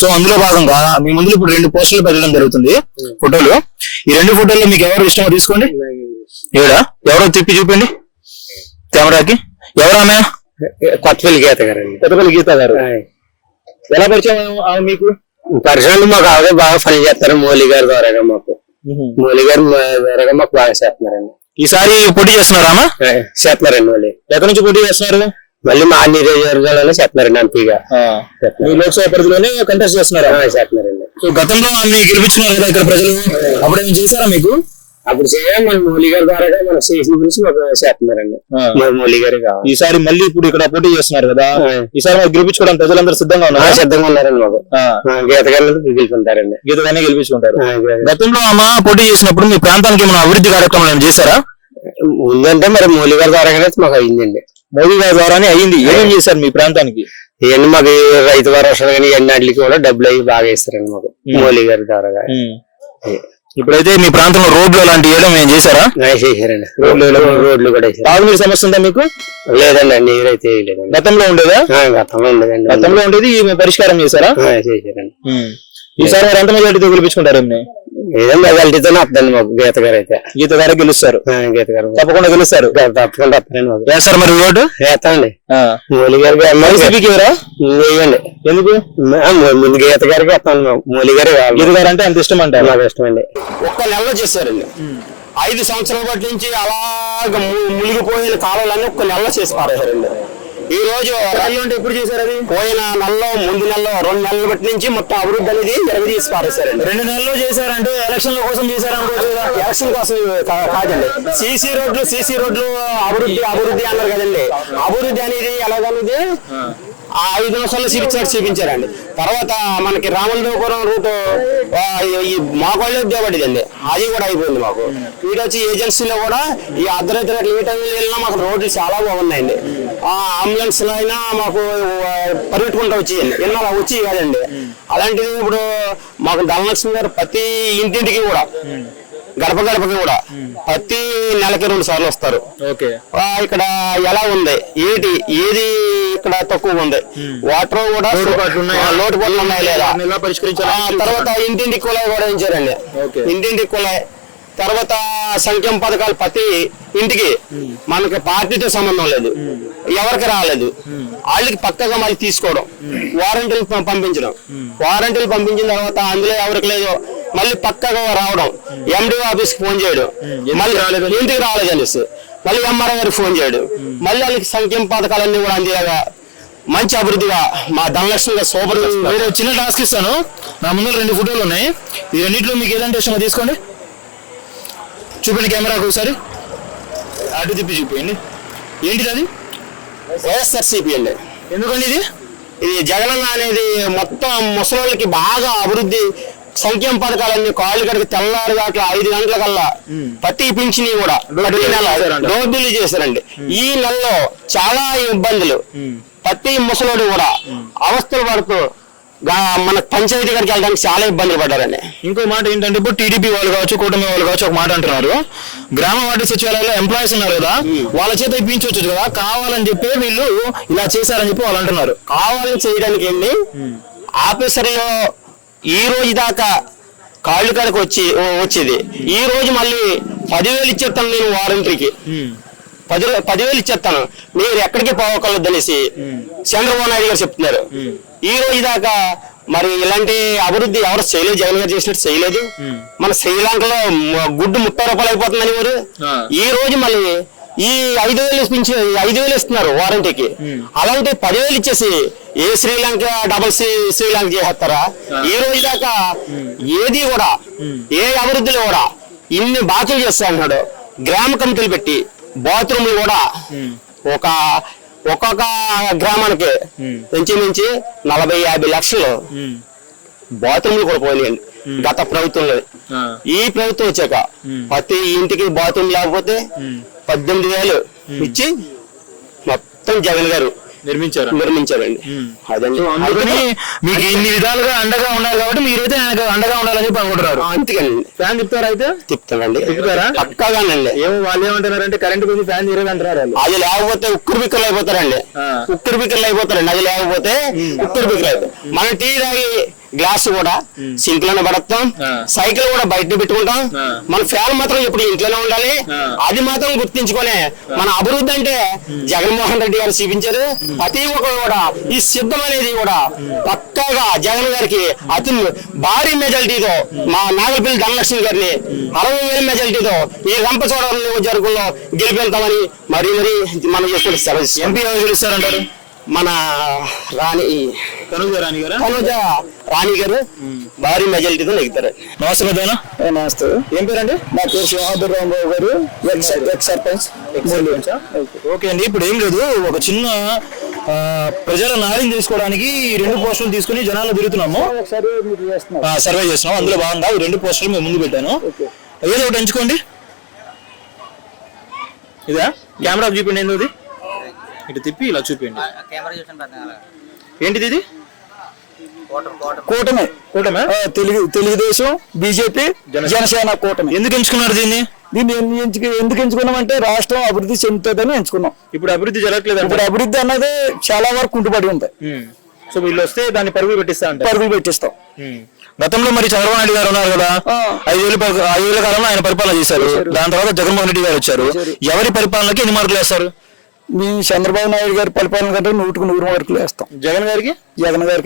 So అందులో భాగంగా మీ ముందు ఇప్పుడు 2 పోస్టర్లు పెట్టడం జరుగుతుంది ఫోటోలు. ఈ 2 ఫోటోల్లో మీకు ఎవరు ఇష్టమో తీసుకోండి. ఎవరో తిప్పి చూపండి కెమెరాకి. ఎవరామె? కొత్తపల్లి గీత గారండి. కొత్తపల్లి గీత గారు. ఎలా పరిచయం మీకు? పరిశ్రమలు మాకు ఆవిడే బాగా పని చేస్తారు. మౌలి గారి ద్వారాగా మాకు మౌలి గారి ద్వారాగా మాకు బాగా చేస్తున్నారండి. ఈసారి పోటీ చేస్తున్నారా? చేస్తున్నారండి. మళ్ళీ ఎక్కడి నుంచి పోటీ చేస్తున్నారు? మళ్ళీ మా నియోజకవర్గాల్లోనే చేస్తున్నారండి. ఎంపీగా లోక్సభ పరిధిలోనే కంటెస్ట్ చేస్తున్నారా? చేస్తున్నారండి. సో గతంలో మీకు గెలిపించున్నారు కదా ఇక్కడ ప్రజలు, అప్పుడు ఏం చేశారా మీకు? అప్పుడు చేయాలి మన మౌలి గారి ద్వారా మన చేసిన గురించి మాకు చేస్తున్నారండి. మౌలి గారు కావాలి. ఈసారి మళ్ళీ ఇప్పుడు ఇక్కడ పోటీ చేస్తున్నారు కదా, ఈసారి మాకు గెలిపించుకోవడానికి ప్రజలందరూ సిద్ధంగా ఉన్నారు. సిద్ధంగా ఉన్నారండి. మాకు గీత గారిని గెలుచుకుంటారండి. గీతగానే గెలిపించుకుంటారు. గతంలో అమ్మ పోటీ చేసినప్పుడు మీ ప్రాంతానికి ఏమైనా అభివృద్ధి కార్యక్రమాలు ఏమైనా చేశారా? ఉందంటే మరి మౌలి గారి ద్వారాగానే మాకు అయిందండి. మోదీ గారి ద్వారానే అయింది. ఏమేం చేశారు మీ ప్రాంతానికి? ఇవన్నీ మాకు రైతు భరోసా కానీ ఎన్నిటికి కూడా డబ్బులు అవి బాగా ఇస్తారండి మాకు మౌలి గారి ద్వారా. ఇప్పుడైతే మీ ప్రాంతంలో రోడ్లు అలాంటి వేయడం ఏం చేశారా? చేశారండి. రోడ్లు కూడా తాగునీరు సమస్య ఉందా మీకు? లేదండి. నీరు అయితే లేదండి. గతంలో ఉండేదా? గతంలో ఉండేదండి. గతంలో ఉండేది పరిష్కారం చేశారా? చేశారండి. ఈసారి మరి ఎంత మెజార్టీతో గెలిపించుకుంటారు? ఏదో మెజార్టీతోనే వద్దండి మాకు. గీత గారు అయితే గీత గారు గెలుస్తారు. గీత గారు తప్పకుండా గెలుస్తారు. తప్పకుండా వస్తారండి మాకు. వేస్తారు మరి రోడ్డు? వేస్తామండి. మౌలి గారికి వేయండి. ఎందుకు? ముందు గీత గారికి వేస్తామండి. మౌలి గారు గీత గారు అంటే అంత ఇష్టం అంటారు? నాకు ఇష్టం అండి. ఒక్క నెలలో చేశారండి. 5 సంవత్సరాల బట్టి నుంచి అలాగ మునిగిపోయిన కాలువలన్నీ ఒక్క నెలలో చేసి పారేశారండి. ఈ రోజు ఎప్పుడు చేశారు అది? పోయిన నెలలో ముందు నెలలో 2 నెలల బట్టి నుంచి మొత్తం అభివృద్ధి అనేది జరగదీసి పారేశారండి. 2 నెలల్లో చేశారంటే ఎలక్షన్ల కోసం చేశారనుకోవచ్చు కదా? ఎలక్షన్ కోసం కాదండి. సీసీ రోడ్లు అభివృద్ధి అన్నారు కదండి. అభివృద్ధి అనేది ఎలాగనేది 5 నిమిషాల్లో చూపించారండి. తర్వాత మనకి రామలదేవపురం రూట్ మాకోళ్ళే దేవడిదండి. అది కూడా అయిపోయింది మాకు. వీటి వచ్చి ఏజెన్సీలో కూడా ఈ అర్ధరాత్రి ఏ టైంలో వెళ్ళినా మాకు రోడ్లు చాలా బాగున్నాయండి. అంబులెన్స్ లో అయినా మాకు పరిగెట్టుకుంటూ వచ్చేయండి. ఎన్నాళ్ళు వచ్చి కాదండి. అలాంటిది ఇప్పుడు మాకు ధనలక్ష్మి గారు ప్రతి ఇంటింటికి కూడా గడపకి కూడా ప్రతి నెలకి 2 సార్లు వస్తారు. ఇక్కడ ఎలా ఉంది ఏది ఇక్కడ తక్కువ ఉంది, వాటర్ కూడా లోటుపాట్లు ఉన్నాయి లేదా, తర్వాత ఇంటింటి కుళాయి కూడా ఇచ్చారండి. ఇంటింటి కుళాయి తర్వాత సంక్షేమ పథకాలు ప్రతి ఇంటికి మనకి పార్టీతో సంబంధం లేదు, ఎవరికి రాలేదు, వాళ్ళకి పక్కగా మళ్ళీ తీసుకోవడం, వారంటీలు పంపించడం, వారంటీలు పంపించిన తర్వాత అందులో ఎవరికి లేదు మళ్ళీ పక్కగా రావడం, ఎండిఓ ఆఫీస్కి ఫోన్ చేయడం, మళ్ళీ ఇంటికి రాలేదనేసి మళ్ళీ ఎంఆర్ఓ గారికి ఫోన్ చేయడం, మళ్ళీ వాళ్ళకి సంక్షేమ పథకాలన్నీ కూడా అందేలాగా మంచి అభివృద్ధిగా మా ధనలక్ష్మి గారు సూపర్. మీరు చిన్న టాస్క్ ఇస్తాను. నా ముందు 2 ఫోటోలు ఉన్నాయి. ఈ రెండింటిలో మీకు ఏదంటే ఇష్టమో తీసుకోండి. చూపండి కెమెరాకు ఒకసారి. అటు తిప్పి చూపించండి. ఏంటిది అది? వైఎస్ఆర్సీపీ అండి. ఎందుకండి ఇది జగనన్న అనేది మొత్తం ముసలోళ్ళకి బాగా అభివృద్ధి సంక్షేమ పథకాలన్నీ కాళ్ళు కడికి తెల్లారు దాకా 5 గంటల కల్లా ప్రతి పింఛని కూడా డోర్ చేశారండి. ఈ నెలలో చాలా ఇబ్బందులు ప్రతి ముసలోడు కూడా అవస్థలు పడుతూ మన పంచాయతీ గారికి వెళ్ళడానికి చాలా ఇబ్బందులు పడ్డారండి. ఇంకో మాట ఏంటంటే ఇప్పుడు టీడీపీ వాళ్ళు కావచ్చు, కూటమి వాళ్ళు కావచ్చు ఒక మాట అంటున్నారు, గ్రామ వార్డు సచివాలయంలో ఎంప్లాయీస్ ఉన్నారు కదా, వాళ్ళ చేత ఇప్పించవచ్చు కదా, కావాలని చెప్పి వీళ్ళు ఇలా చేశారని చెప్పి వాళ్ళు అంటున్నారు. కావాలని చేయడానికి ఏంటి ఆఫీసర్లో ఈ రోజు దాకా కాళ్ళు కాడికి వచ్చేది ఈ రోజు మళ్ళీ 10,000 ఇచ్చేస్తాను నేను వారంటీకి, 10,000 ఇచ్చేస్తాను మీరు ఎక్కడికి పోవకూడదు అనేసి చంద్రబాబు నాయుడు గారు చెప్తున్నారు. ఈ రోజు దాకా మరి ఇలాంటి అభివృద్ధి ఎవరు చేయలేదు, జగన్ గారు చేసినట్టు చేయలేదు. మన శ్రీలంకలో గుడ్డు 30 రూపాయలు అయిపోతుందని వారు ఈ రోజు మళ్ళీ ఈ 5,000 ఇస్తున్నారు వారంటీకి. అలాంటి 10,000 ఇచ్చేసి ఏ శ్రీలంక శ్రీలంక చేస్తారా? ఈ రోజు దాకా ఏది కూడా ఏ అభివృద్ధిలో కూడా ఇన్ని బాధ్యతలు చేస్తా అన్నాడు. గ్రామ కమిటీలు పెట్టి బాత్రూమ్లు కూడా ఒక్కొక్క గ్రామానికి మించి 40-50 లక్షలు బాత్రూమ్లు కూడా పోయినాయండి గత ప్రభుత్వంలో. ఈ ప్రభుత్వం వచ్చాక ప్రతి ఇంటికి బాత్రూమ్ లేకపోతే 18,000 ఇచ్చి మొత్తం జగన్ గారు నిర్మించారండి. అదండి. అందుకని మీకు ఇన్ని విధాలుగా అండగా ఉన్నారు కాబట్టి మీరైతే ఆయనకు అండగా ఉండాలని చెప్పి అనుకుంటున్నారు. అంతేనండి. ఫ్యాన్ తిప్పుతారా అయితే? తిప్పుతానండి. తిప్పుతారా? పక్కాగానండి. ఏమో వాళ్ళు ఏమంటున్నారంటే కరెంట్ పోయి ఫ్యాన్ తీరేది అంటున్నారు వాళ్ళు. అది లేకపోతే ఉక్కురు బిక్కర్లు అయిపోతారండి. అది లేకపోతే ఉక్కురు బిక్కర్లు అయిపోతాయి. మన టీ తాగి గ్లాస్ కూడా సింక్ లోనే పడతాం, సైకిల్ కూడా బయట పెట్టుకుంటాం. మన ఫ్యాన్ మాత్రం ఎప్పుడు ఇంట్లోనే ఉండాలి. అది మాత్రం గుర్తించుకొని మన అభివృద్ధి అంటే జగన్మోహన్ రెడ్డి గారు చూపించారు. ప్రతి ఒక్కరు కూడా ఈ సిద్ధం అనేది కూడా పక్కాగా జగన్ గారికి అతి భారీ మెజారిటీతో మా నాగలపల్లి ధనలక్ష్మి గారిని 60,000 మెజారిటీతో ఈ రంపచోడవరం నియోజకవర్గంలో గెలిపిస్తామని మరీ మనం చెప్పి ఎంపీ ఎవరు గెలుస్తారంటారు? మన తనుజ రాణి గారు భారీ మెజారిటీతో నెగ్గుతారు. నమస్తే పెద్దనా. నమస్తే. ఏం పేరండి? నా పేరు సింహాద్రి రాంబాబు గారు, ఎక్స్ సర్పంచ్. ఓకే అండి. ఇప్పుడు ఏం లేదు, ఒక చిన్న ప్రజల నారిని తీసుకోవడానికి ఈ 2 పోస్టులు తీసుకుని జనాల్లో తిరుగుతున్నాము, సర్వే చేస్తున్నాం. అందులో భాగంగా ఈ 2 పోస్టులు మేము ముందు పెట్టాను. ఏదో ఒకటి ఎంచుకోండి. ఇదా కెమెరా చూపించండి. ఏంది ఇటు తిప్పి ఇలా చూపించండి. ఏంటిది? ఇది కూటమి. తెలుగుదేశం, బీజేపీ, జనసేన కూటమి. ఎందుకు ఎంచుకున్నారు దీన్ని? ఎందుకు ఎంచుకున్నామంటే రాష్ట్రం అభివృద్ధి చెందుతుందని ఎంచుకున్నాం. ఇప్పుడు అభివృద్ధి జరగట్లేదు. ఇప్పుడు అభివృద్ధి అన్నది చాలా వరకు కుంటుపడి ఉంది. సో వీళ్ళు వస్తే దాన్ని పరుగులు పెట్టిస్తాం. గతంలో మరి చంద్రబాబు నాయుడు గారు ఉన్నారు కదా, 5 ఏళ్ల కాలంలో ఆయన పరిపాలన చేశారు. దాని తర్వాత జగన్మోహన్ రెడ్డి గారు వచ్చారు. ఎవరి పరిపాలనకి ఎన్ని మార్కులు వేస్తారు? మేము చంద్రబాబు నాయుడు గారి పరిపాలన కంటే 100కు 100 మార్కులు వేస్తాం. జగన్ గారికి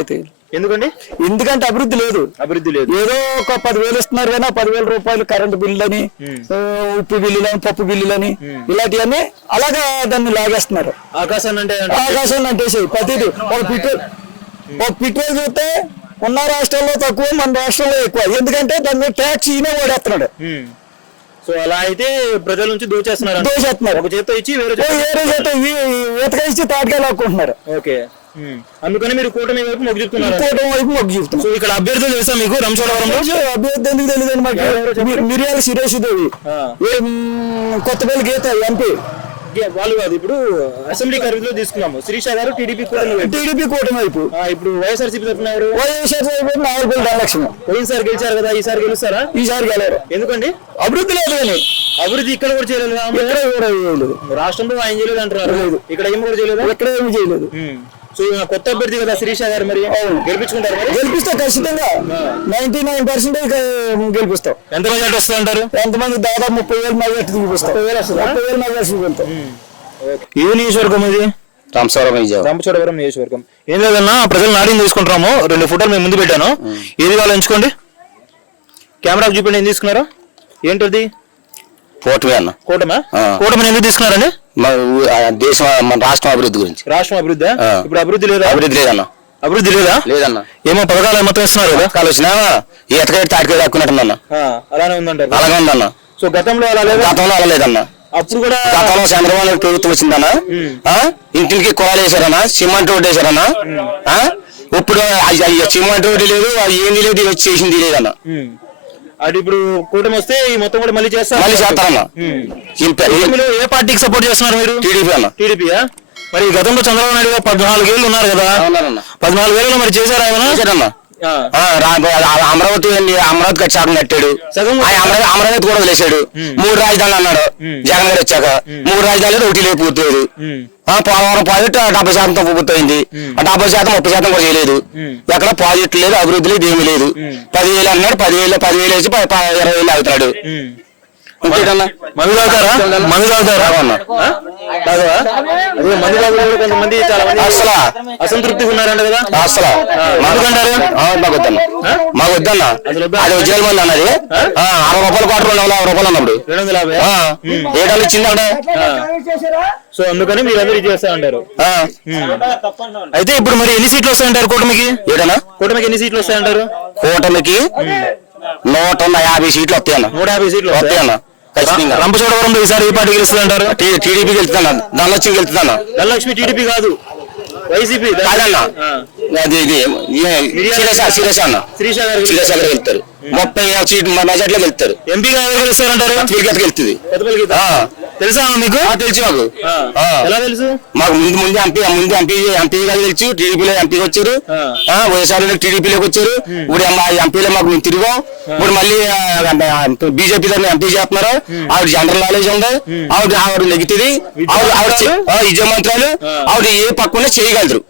అయితే ఎందుకండి? ఎందుకంటే అభివృద్ధి లేదు. ఏదో ఒక 10,000 ఇస్తున్నారు కానీ 10,000 రూపాయలు కరెంటు బిల్లులని, ఉప్పు బిల్లులని, పప్పు బిల్లులని, ఇలాంటివన్నీ అలాగా దాన్ని లాగేస్తున్నారు. ఆకాశాన్ని అంటే ప్రతిదీ ఒక పెట్రోల్ చూస్తే ఉన్న రాష్ట్రాల్లో తక్కువ, మన రాష్ట్రంలో ఎక్కువ. ఎందుకంటే దాని మీద ట్యాక్స్ ఈయన ఓడేస్తున్నాడు. సో అలా అయితే ప్రజల నుంచి దోచేస్తున్నారు. ఒక చేత ఇచ్చి వేరే చేత ఈతక ఇచ్చి తాటగా లాక్కుంటున్నారు. ఓకే. అందుకని మీరు కూటమి వైపు మొగ్గు చెప్తున్నారు. సో ఇక్కడ అభ్యర్థులు తెలుసా మీకు? రంపచోడవరంలో అభ్యర్థి ఎందుకు తెలియదు మాకు. మిరియాల సురేష్ దేవి, కొత్తపల్లి గీత ఎంపీ వాళ్ళు కాదు. ఇప్పుడు అసెంబ్లీ పరిధిలో తీసుకున్నాము. శిరీష గారు టీడీపీ కూటమి వైపు. ఇప్పుడు వైఎస్ఆర్సీపీ తరఫున నాగలపల్లి ధనలక్ష్మి. పోయినసారి గెలిచారు కదా, ఈసారి గెలుస్తారా? ఈసారి గెలరు. ఎందుకండి? అభివృద్ధి లేదు కానీ. అభివృద్ధి ఇక్కడ కూడా చేయలేదు. రాష్ట్రంలో ఆయన చేయలేదు అంటున్నారు. ఇక్కడ ఏమి కూడా చేయలేదు. ఎక్కడ ఏమి చేయలేదు. సో కొత్త అభ్యర్థి కదా శిరీష గారు, మరి గెలిపించుకుంటారు? గెలిపిస్తాం ఖచ్చితంగా. 99% గెలిపిస్తాం. ఎంత మెజార్టీ వస్తుంది అంటారు? ఎంతమంది? దాదాపు 30,000 మెజార్టీ చూపిస్తాం. 30,000 మెజార్టీ చూపిస్తాం. ఏ నియోజకవర్గం ఇది? రంపచోడవరం నియోజకవర్గం. ఏం లేదన్నా, ప్రజలు నాడిని తీసుకుంటాము. 2 ఫోటోలు మేము ముందు పెట్టాను. ఏది కావాలో ఎంచుకోండి. కెమెరా చూపించండి. ఏం తీసుకున్నారా? ఏంటది? కూటమి ఎందుకు తీసుకున్నారండి? దేశం, మన రాష్ట్రం అభివృద్ధి గురించి. రాష్ట్రం అభివృద్ధి. ఇప్పుడు అభివృద్ధి లేదా? అభివృద్ధి లేదన్న. ఏమో పథకాలు మొత్తం ఇస్తున్నారు కదా. పథకాలు వచ్చినా ఈతకైతే తాటికైతే దక్కున్నట్టున్నా. అలానే ఉందంట. అలాగే ఉందన్న. సో గతంలో అలా లేదన్న. అప్పుడు కూడా గతంలో చంద్రబాబు నాయుడు ప్రభుత్వం వచ్చిందన్న. ఇంటికి కుళాలు వేసారన్నా, సిమెంట్ రోడ్డు వేసారన్నా. ఇప్పుడు సిమెంట్ రోడ్డు లేదు, ఏంది లేదు, వచ్చి చేసింది లేదన్న. అది ఇప్పుడు కూటమి వస్తే ఈ మొత్తం కూడా మళ్ళీ చేస్తారన్న. ఏ పార్టీకి సపోర్ట్ చేస్తున్నారు మీరు? టీడీపీ అన్న. టీడీపీయా? మరి గతంలో చంద్రబాబు నాయుడు 14 ఏళ్ళు ఉన్నారు కదా, 14 ఏళ్ళలో మరి చేశారా ఆయన? అమరావతి కట్టాడు, కట్టాడు. అమరావతి కూడా వదిలేశాడు. 3 రాజధానులు అన్నాడు జగన్ గారు వచ్చాక. 3 రాజధానులు ఒకటి లేదు, పూర్తలేదు. పోలవరం ప్రాజెక్టు 70% పూర్తయింది. 70%, 30% కూడా చేయలేదు. ఎక్కడ ప్రాజెక్టు లేదు, అభివృద్ధి లేదు, ఏమీ లేదు. 10,000 అన్నాడు. 10,000 వేసి 20,000 అవుతాడు. మందు తాగుతారా? అదే మందు తాగుతారు కూడా కొంతమంది, చాలా మంది అసలు అసంతృప్తిగా ఉన్నారంట కదా. అసలు మాకు వద్దన్న. అది ఉద్యోగం మంది అన్నది 60 రూపాయలు క్వార్టర్, 250 రూపాయలు అన్నప్పుడు 250 ఏడాది ఇచ్చింది అక్కడ. సో అందుకని మీరు అందరూ ఇది చేస్తా ఉంటారు. అయితే ఇప్పుడు మరి ఎన్ని సీట్లు వస్తాయంటారు కూటమికి? ఏదన్నా కూటమికి ఎన్ని సీట్లు వస్తాయంటారు? కూటమికి 150 సీట్లు వస్తాయన్న. 150 సీట్లు వస్తాయన్న. రంపచోడవరంలో ఈసారి ఏ పార్టీ గెలుస్తుంది అంటారు? టీడీపీ గెలుస్తాను. ధనలక్ష్మి గెలుస్తాను. ధనలక్ష్మి టీడీపీ కాదు, వైసీపీ కాదన్న. అది శిరీష అన్న. శిరీష గారు వెళ్తారు. 30 సీట్లు మెజార్టీలో వెళ్తారు. ఎంపీగా ఎవరు గెలుస్తారంటారు? గెలుస్తుంది. తెలుసా మీకు? తెలుసు మాకు. ఎలా తెలుసు? మాకు ముందు ఎంపీ గారు తెలుసు, టీడీపీలో ఎంపీకి వచ్చారు, వైఎస్ఆర్ టీడీపీలోకి వచ్చారు. ఇప్పుడు ఎంపీలో మాకు మేము తిరిగాం. ఇప్పుడు మళ్ళీ బీజేపీ తరఫున ఎంపీ చేస్తున్నారు. ఆవిడ జనరల్ నాలెడ్జ్ ఉంది, ఆవిడ నెగిటివ్, ఆవిడ విద్యామంత్రాలు, ఆవిడ ఏ పక్కన చేయగలరు.